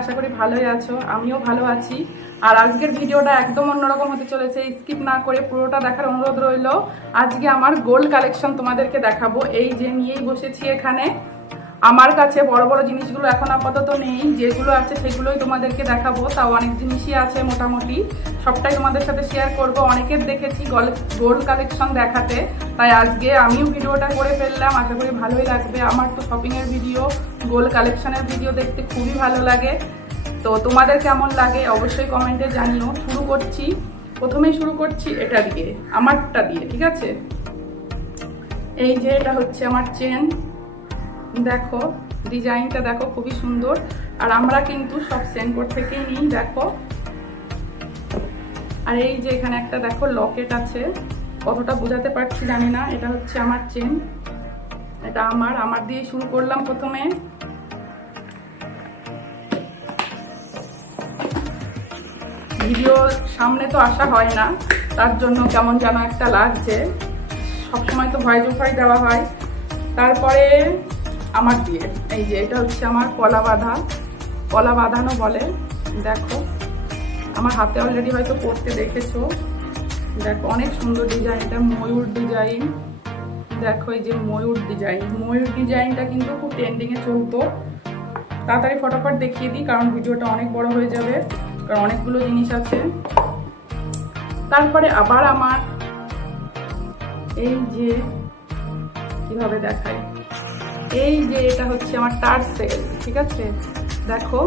আশা করি ভালোই আছো, আমিও ভালো আছি। আর আজকের ভিডিওটা একদম অন্যরকম হতে চলেছে, স্কিপ না করে পুরোটা দেখার অনুরোধ রইল। আজকে আমার গোল্ড কালেকশন তোমাদেরকে দেখাবো। এই যে নিয়েই বসেছি এখানে। আমার কাছে বড় বড় জিনিসগুলো এখন আপাতত নেই, যেগুলো আছে সেগুলোই তোমাদেরকে দেখাবো। তাও অনেক জিনিসই আছে, মোটামুটি সবটাই তোমাদের সাথে শেয়ার করব। অনেকের দেখেছি গোল্ড কালেকশন দেখাতে, তাই আজকে আমিও ভিডিওটা করে ফেললাম। আশা করি ভালোই লাগবে। আমার তো শপিংয়ের ভিডিও, গোল্ড কালেকশনের ভিডিও দেখতে খুবই ভালো লাগে। তো তোমাদের কেমন লাগে অবশ্যই কমেন্টে জানিও। প্রথমেই শুরু করছি এটা দিয়ে, আমারটা দিয়ে, ঠিক আছে। এই যে এটা হচ্ছে আমার চেন, দেখো ডিজাইনটা দেখো, খুবই সুন্দর। আর আমরা কিন্তু সব সেনকোর থেকেই নিই, দেখো। আর এই যে এখানে একটা দেখো লকেট আছে, কতটা বোঝাতে পারছি জানি না। এটা হচ্ছে আমার চেন, এটা আমার দিয়ে শুরু করলাম প্রথমে। ভিডিওর সামনে তো আসা হয় না, তার জন্য কেমন যেন একটা লাগছে। সবসময় তো ভয় দেওয়া হয়। তারপরে আমার দিয়ে এই যে এটা হচ্ছে আমার কলা বাঁধানো বলে, দেখো। আমার হাতে অলরেডি হয়তো পরতে দেখেছো, দেখো অনেক সুন্দর ডিজাইন। এটা ময়ূর ডিজাইন, দেখো এই যে ময়ূর ডিজাইনটা কিন্তু খুব ট্রেন্ডিংয়ে চলতো। তাড়াতাড়ি ফটাফট দেখিয়ে দিই, কারণ ভিডিওটা অনেক বড় হয়ে যাবে, কারণ অনেকগুলো জিনিস আছে। তারপরে আবার আমার এই যে কিভাবে দেখায়, এই যে এটা হচ্ছে আমার টার্সেল, ঠিক আছে, দেখো।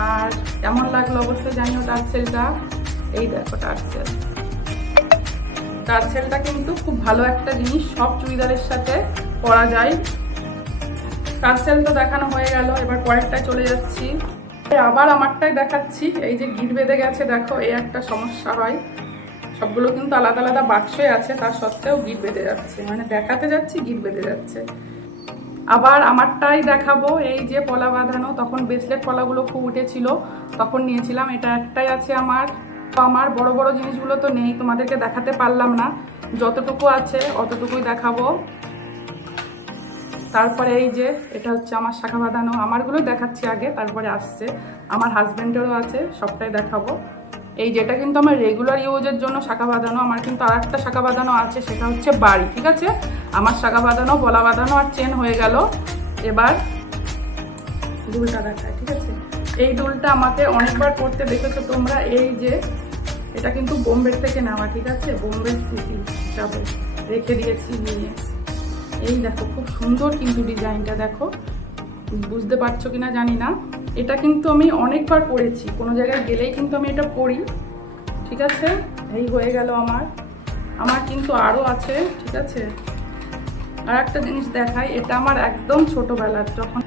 আর কেমন লাগলো অবশ্যই জানিও টার্সেলটা। এই দেখো টার্সেলটা কিন্তু খুব ভালো একটা জিনিস, সব চুড়িদারের সাথে পরা যায়। টার্সেল তো দেখানো হয়ে গেল, এবার পরেরটায় চলে যাচ্ছি। আবার আমারটাই দেখাচ্ছি। এই যে গিট বেঁধে গেছে, দেখো এই একটা সমস্যা হয়। সবগুলো কিন্তু আলাদা আলাদা বাক্সে আছে, তার সত্ত্বেও গিট বেঁধে যাচ্ছে, মানে দেখাতে যাচ্ছি গিট বেঁধে যাচ্ছে। আবার আমারটাই দেখাবো। এই যে পলা বাঁধানো, তখন ব্রেসলেট পলাগুলো খুব উঠেছিল, তখন নিয়েছিলাম। এটা একটাই আছে আমার। বড় বড় জিনিসগুলো তো নেই, তোমাদেরকে দেখাতে পারলাম না। যতটুকু আছে অতটুকুই দেখাবো। তারপরে এই যে এটা হচ্ছে আমার শাখা বাঁধানো, আমারগুলো দেখাচ্ছি আগে, তারপরে আসছে আমার হাজবেন্ডেরও আছে, সবটাই দেখাবো। এই যেটা কিন্তু আমার রেগুলার ইউজের জন্য শাখা বাঁধানো। আমার কিন্তু আর একটা শাখা বাঁধানো আছে, সেটা হচ্ছে বাড়ি, ঠিক আছে। আমার শাখা বাঁধানো, বলা বাঁধানো আর চেন হয়ে গেল। এবার দুলটা দেখায়, ঠিক আছে। এই দুলটা আমাকে অনেকবার পরতে দেখেছো তোমরা। এই যে এটা কিন্তু বোম্বের থেকে নেওয়া, ঠিক আছে, বোম্বের স্মৃতি হিসাবে রেখে দিয়েছি নিয়ে। এই দেখো খুব সুন্দর কিন্তু ডিজাইনটা, দেখো। বুঝতে পারছো কিনা জানি না। এটা কিন্তু আমি অনেকবার পরেছি, কোনো জায়গায় গেলেই কিন্তু আমি এটা পরি, ঠিক আছে। এই হয়ে গেল আমার কিন্তু আরও আছে, ঠিক আছে। আর একটা জিনিস দেখাই, এটা আমার একদম ছোটবেলার, যখন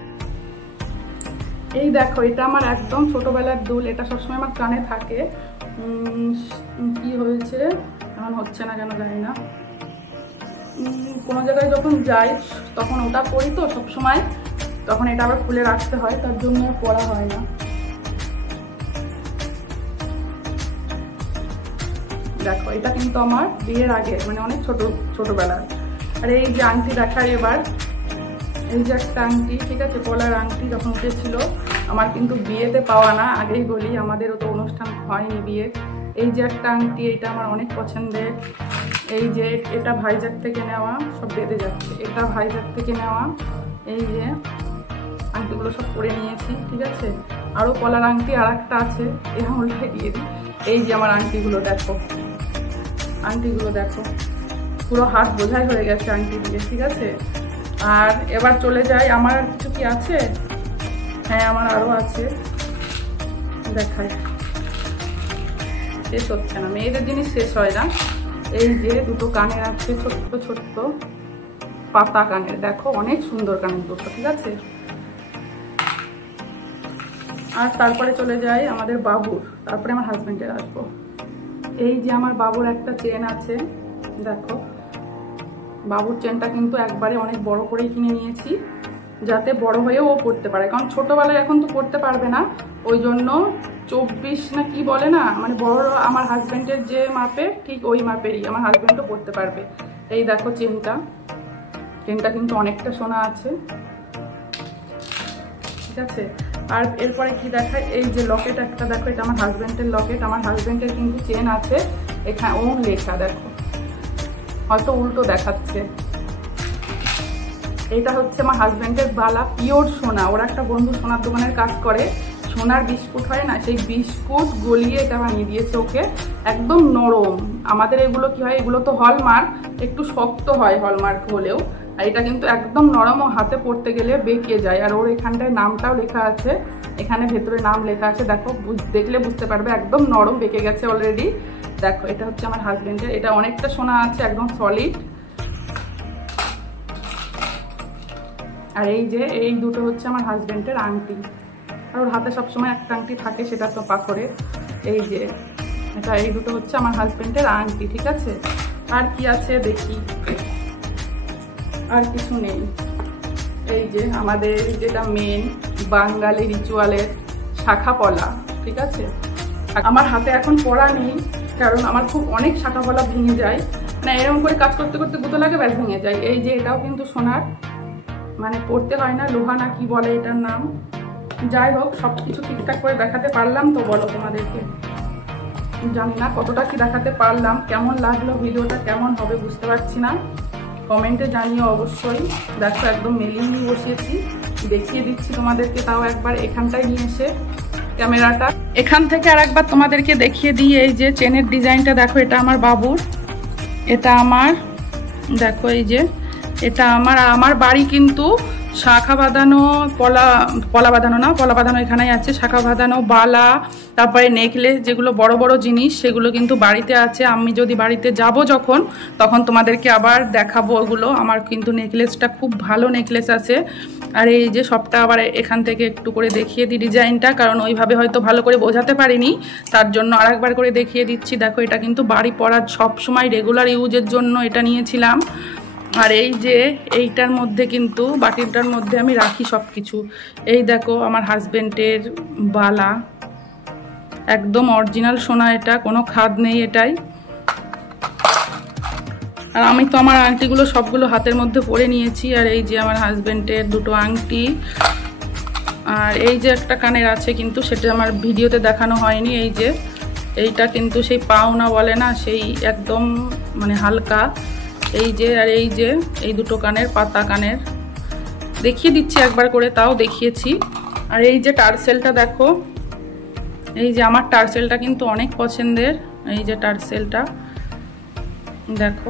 এই দেখো এটা আমার একদম ছোটবেলার দুল। এটা সবসময় আমার কানে থাকে। কি হয়েছে এখন হচ্ছে না কেন জানি না। কোনো জায়গায় যখন যাই তখন ওটা পরি তো সবসময়, তখন এটা আবার খুলে রাখতে হয়, তার জন্য পরা হয় না। দেখো এটা কিন্তু আমার বিয়ের আগে, মানে অনেক ছোটবেলার। আর এই যে আংটি দেখাই এবার। এই যে একটা আংটি, ঠিক আছে, পলার আংটি যখন উঠেছিল। আমার কিন্তু বিয়েতে পাওয়া না, আগেই বলি, আমাদেরও তো অনুষ্ঠান হয়নি বিয়ে। এই যে একটা আংটি, এটা আমার অনেক পছন্দের। এই যে এটা ভাইজাগ থেকে নেওয়া, সব বেঁধে যাচ্ছে, এটা ভাইজাগ থেকে নেওয়া। এই যে আংটিগুলো সব পরে নিয়েছি, ঠিক আছে। আরও পলার আংটি আর একটা আছে, এই আমলটাই দিয়ে দিই। এই যে আমার আংটিগুলো দেখো, পুরো হাত বোঝাই হয়ে গেছে আংটি দিয়ে, ঠিক আছে। আর এবার চলে যাই, আমার আর কিছু কি আছে? হ্যাঁ আমার আরও আছে, দেখাই। শেষ হচ্ছে না, মেয়েদের জিনিস শেষ হয় না। এই যে দুটো কানের আছে, ছোট্ট পাতা কানের, দেখো অনেক সুন্দর কানের দুটো, ঠিক আছে। আর তারপরে চলে যাই আমাদের বাবুর, তারপরে আমার হাজবেন্ডের আসবো। এই যে আমার বাবুর একটা চেন আছে, দেখো। বাবুর চেনটা কিন্তু একবারে অনেক বড় করেই কিনে নিয়েছি, যাতে বড় হয়েও ও পড়তে পারে, কারণ ছোটবেলায় এখন তো পড়তে পারবে না। ওই জন্য 24 না কি বলে না, মানে বড় আমার হাজবেন্ডের যে মাপের, ঠিক ওই মাপেরই আমার হাজবেন্ডও পড়তে পারবে। এই দেখো চেনটা কিন্তু অনেকটা সোনা আছে, ঠিক আছে। আর এরপরে কি দেখায়, এই যে লকেট একটা দেখো, এটা আমার হাজব্যান্ডের লকেট। আমার হাজব্যান্ডের কিন্তু চেন আছে, এখানে ওম লেখা, দেখো হয়তো উল্টো দেখাচ্ছে। এটা হচ্ছে আমার হাজব্যান্ডের বালা, পিওর সোনা। ওরা একটা বন্ধু সোনার দোকানের কাজ করে, সোনার বিস্কুট হয় না, সেই বিস্কুট গলিয়ে এটা বানিয়ে দিয়েছে ওকে, একদম নরম। আমাদের এগুলো কি হয়, এগুলো তো হলমার্ক, একটু শক্ত হয় হলমার্ক হলেও, আর এটা কিন্তু একদম নরম, ও হাতে পড়তে গেলে বেঁকে যায়। আর ওর এখানটায় নামটাও লেখা আছে, এখানে ভেতরে নাম লেখা আছে, দেখো দেখলে বুঝতে পারবে, একদম নরম, বেঁকে গেছে অলরেডি। দেখো এটা হচ্ছে আমার হাজব্যান্ডের, এটা অনেকটা সোনা আছে, একদম সলিড। আর এই যে এই দুটো হচ্ছে আমার হাজব্যান্ডের আংটি, আর ওর হাতে সবসময় একটা আংটি থাকে, সেটা তো পাথরের। এই যে এটা, এই দুটো হচ্ছে আমার হাজব্যান্ডের আংটি, ঠিক আছে। আর কি আছে দেখি, আর কিছু নেই। এই যে আমাদের যেটা মেন বাঙালি রিচুয়ালের শাখা পলা, ঠিক আছে। আমার হাতে এখন পড়া নেই, কারণ আমার খুব অনেক শাখা পলা ভেঙে যায়, মানে এরকম করে কাজ করতে করতে গুঁতো লাগে, ব্যাস ভেঙে যায়। এই যে এটাও কিন্তু সোনার, মানে পড়তে হয় না, লোহা না কি বলে এটার নাম। যাই হোক, সব কিছু ঠিকঠাক করে দেখাতে পারলাম তো, বলো তোমাদেরকে। জানি না কতটা কি দেখাতে পারলাম, কেমন লাগলো ভিডিওটা, কেমন হবে বুঝতে পারছি না, কমেন্টে জানিও অবশ্যই। দেখো একদম মেলিয়ে নিয়ে বসিয়েছি, দেখিয়ে দিচ্ছি তোমাদেরকে, তাও একবার এখানটায় নিয়ে এসে ক্যামেরাটা এখান থেকে আর একবার তোমাদেরকে দেখিয়ে দিই। এই যে চেনের ডিজাইনটা দেখো, এটা আমার বাবুর, এটা আমার, দেখো এই যে এটা আমার বাড়ি কিন্তু শাখা বাঁধানো, পলা বাঁধানো না, পলা বাঁধানো এখানেই আছে, শাখা বাঁধানো, বালা, তারপরে নেকলেস, যেগুলো বড় বড় জিনিস সেগুলো কিন্তু বাড়িতে আছে। আমি যদি বাড়িতে যাব যখন, তখন তোমাদেরকে আবার দেখাবো ওগুলো। আমার কিন্তু নেকলেসটা খুব ভালো নেকলেস আছে। আর এই যে সবটা আবার এখান থেকে একটু করে দেখিয়ে দিই ডিজাইনটা, কারণ ওইভাবে হয়তো ভালো করে বোঝাতে পারিনি, তার জন্য আরেকবার করে দেখিয়ে দিচ্ছি। দেখো এটা কিন্তু বাড়ি পরার সব সময় রেগুলার ইউজের জন্য এটা নিয়েছিলাম। আর এই যে এইটার মধ্যে কিন্তু বাটিটার মধ্যে আমি রাখি সব কিছু। এই দেখো আমার হাজবেন্ডের বালা, একদম অরিজিনাল সোনা, এটা কোনো খাদ নেই এটাই। আর আমি তো আমার আংটিগুলো সবগুলো হাতের মধ্যে পরে নিয়েছি। আর এই যে আমার হাজবেন্ডের দুটো আংটি, আর এই যে একটা কানের আছে, কিন্তু সেটা আমার ভিডিওতে দেখানো হয়নি। এই যে এইটা কিন্তু সেই পাওনা বলে না, সেই একদম মানে হালকা। এই যে, আর এই যে এই দুটো কানের, পাতা কানের, দেখিয়ে দিচ্ছি একবার করে, তাও দেখিয়েছি। আর এই যে টার্সেলটা দেখো, এই যে আমার টার্সেলটা কিন্তু অনেক পছন্দের। এই যে টার্সেলটা দেখো,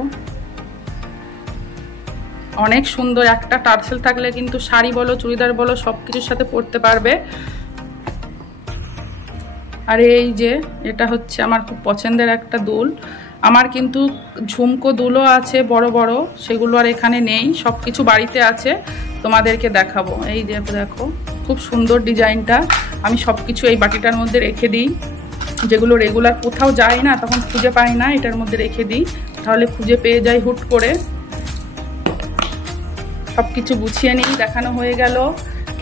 অনেক সুন্দর। একটা টার্সেল থাকলে কিন্তু শাড়ি বলো, চুড়িদার বলো, সব কিছুর সাথে পরতে পারবে। আর এই যে এটা হচ্ছে আমার খুব পছন্দের একটা দুল। আমার কিন্তু ঝুমকো দুলও আছে বড় বড়, সেগুলো আর এখানে নেই, সব কিছু বাড়িতে আছে, তোমাদেরকে দেখাবো। এই যে দেখো খুব সুন্দর ডিজাইনটা, আমি সব কিছু এই বাটিটার মধ্যে রেখে দিই, যেগুলো রেগুলার কোথাও যায় না তখন খুঁজে পাই না, এটার মধ্যে রেখে দিই, তাহলে খুঁজে পেয়ে যাই হুট করে। সব কিছু গুছিয়ে নিই, দেখানো হয়ে গেল।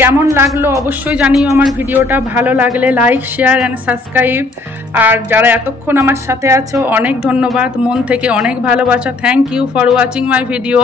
কেমন লাগলো অবশ্যই জানিও আমার ভিডিওটা, ভালো লাগলে লাইক, শেয়ার অ্যান্ড সাবস্ক্রাইব। আর যারা এতক্ষণ আমার সাথে আছো, অনেক ধন্যবাদ, মন থেকে অনেক ভালোবাসা। Thank you for watching my video.